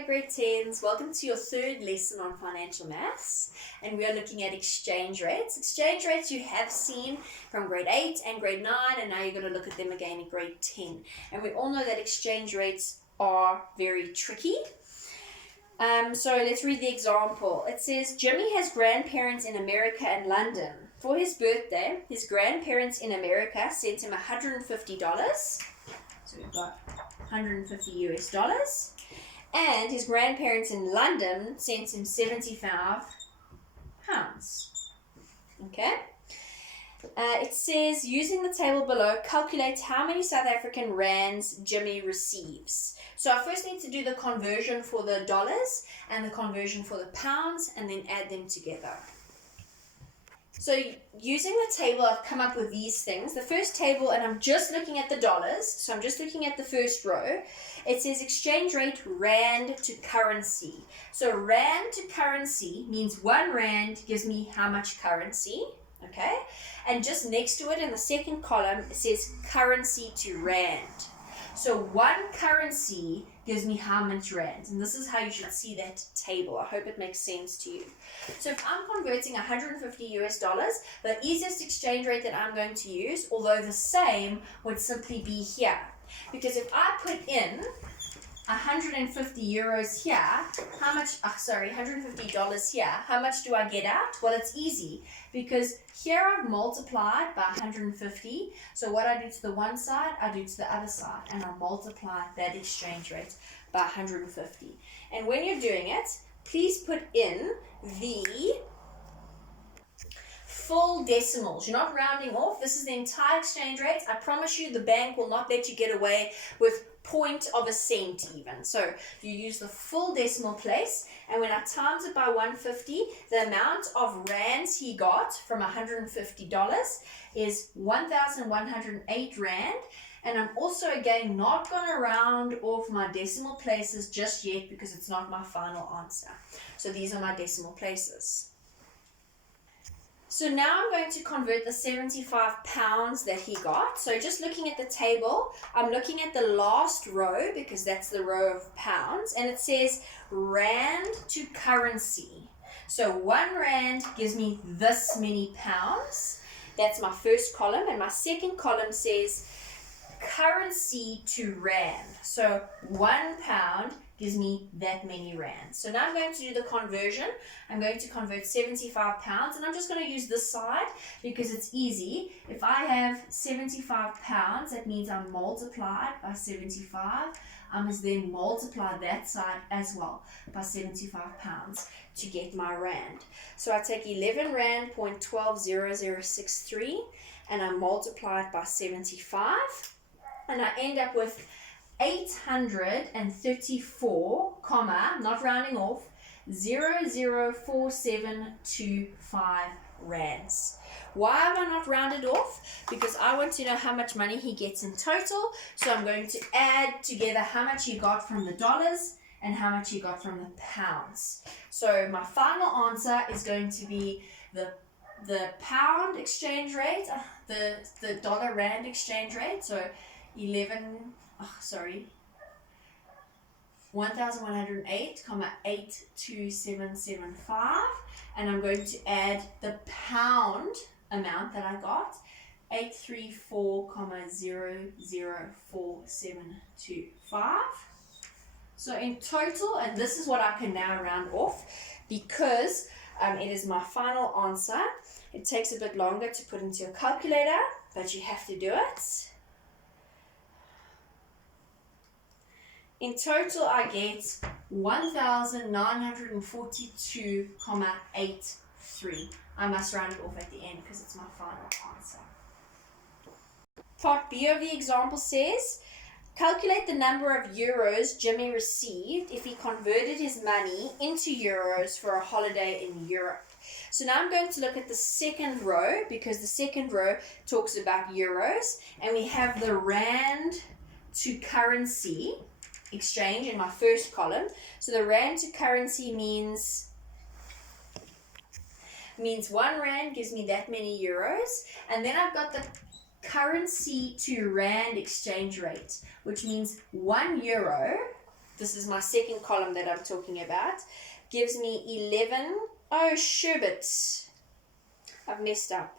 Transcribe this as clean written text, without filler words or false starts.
my grade 10s. Welcome to your third lesson on financial maths, and we are looking at exchange rates. Exchange rates you have seen from grade 8 and grade 9, and now you're going to look at them again in grade 10. And we all know that exchange rates are very tricky. So let's read the example. It says, Jimmy has grandparents in America and London. For his birthday, his grandparents in America sent him $150. So we've got 150 US dollars. And his grandparents in London sent him 75 pounds. Okay? It says, using the table below, calculate how many South African rands Jimmy receives. So I first need to do the conversion for the dollars and the conversion for the pounds and then add them together. So using the table, I've come up with these things. The first table, and I'm just looking at the dollars, so I'm just looking at the first row. It says exchange rate rand to currency. So rand to currency means 1 rand gives me how much currency, okay? And just next to it in the second column, it says currency to rand. So 1 currency gives me how much rands, and this is how you should see that table. I hope it makes sense to you. So if I'm converting 150 US dollars, the easiest exchange rate that I'm going to use, although the same, would simply be here. Because if I put in 150 euros here, how much, $150 here, how much do I get out? Well, it's easy, because here I've multiplied by 150, so what I do to the one side, I do to the other side, and I multiply that exchange rate by 150. And when you're doing it, please put in the full decimals. You're not rounding off. This is the entire exchange rate. I promise you the bank will not let you get away with point of a cent even. So you use the full decimal place, and when I times it by 150, the amount of rands he got from $150 is 1,108 rand. And I'm also again not going to round off my decimal places just yet because it's not my final answer. So these are my decimal places. So now I'm going to convert the 75 pounds that he got. So just looking at the table, I'm looking at the last row because that's the row of pounds, and it says rand to currency. So 1 rand gives me this many pounds. That's my first column, and my second column says currency to rand. So 1 pound gives me that many rands. So now I'm going to do the conversion. I'm going to convert 75 pounds, and I'm just going to use this side because it's easy. If I have 75 pounds, that means I'm multiplied by 75. I must then multiply that side as well by 75 pounds to get my rand. So I take 11 rand 0.120063 and I multiply it by 75, and I end up with 834, not rounding off, 0.004725 rands. Why have I not rounded off? Because I want to know how much money he gets in total. So I'm going to add together how much he got from the dollars and how much he got from the pounds. So my final answer is going to be the pound exchange rate, the dollar rand exchange rate. So 1,108,82775, and I'm going to add the pound amount that I got, 834,004,725. So in total, and this is what I can now round off because it is my final answer. It takes a bit longer to put into your calculator, but you have to do it. In total, I get 1,942,83. I must round it off at the end because it's my final answer. Part B of the example says, calculate the number of euros Jimmy received if he converted his money into euros for a holiday in Europe. So now I'm going to look at the second row because the second row talks about euros, and we have the rand to currency exchange in my first column. So the rand to currency means 1 rand gives me that many euros, and then I've got the currency to rand exchange rate, which means 1 euro this is my second column that I'm talking about, gives me 11. Oh, sherbet. I've messed up.